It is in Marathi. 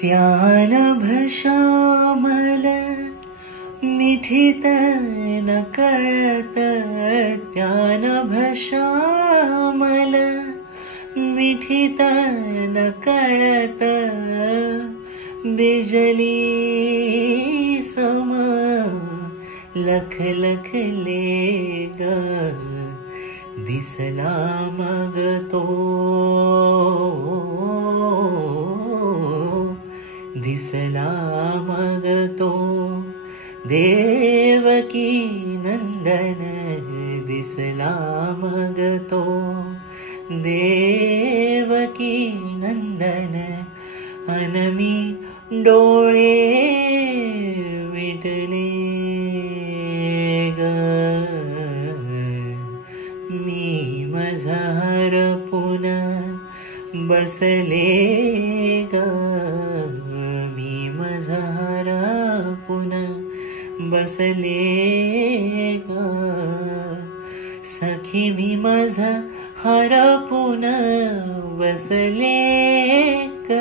त्यान भशामल मिठित न कळत, त्यान भशामल मिठित न कळत, बिजली सम लख लखले ग, दिसला मग तो, दिसला मग तो देवकी नंदन, दिसला मग तो देवकी नंदन. अनमी डोळे विटले ग, मी मझार पुन्हा बसले ग, मी मझार पुन्हा बसले ग. सखी मी मझार पुन्हा बसले ग,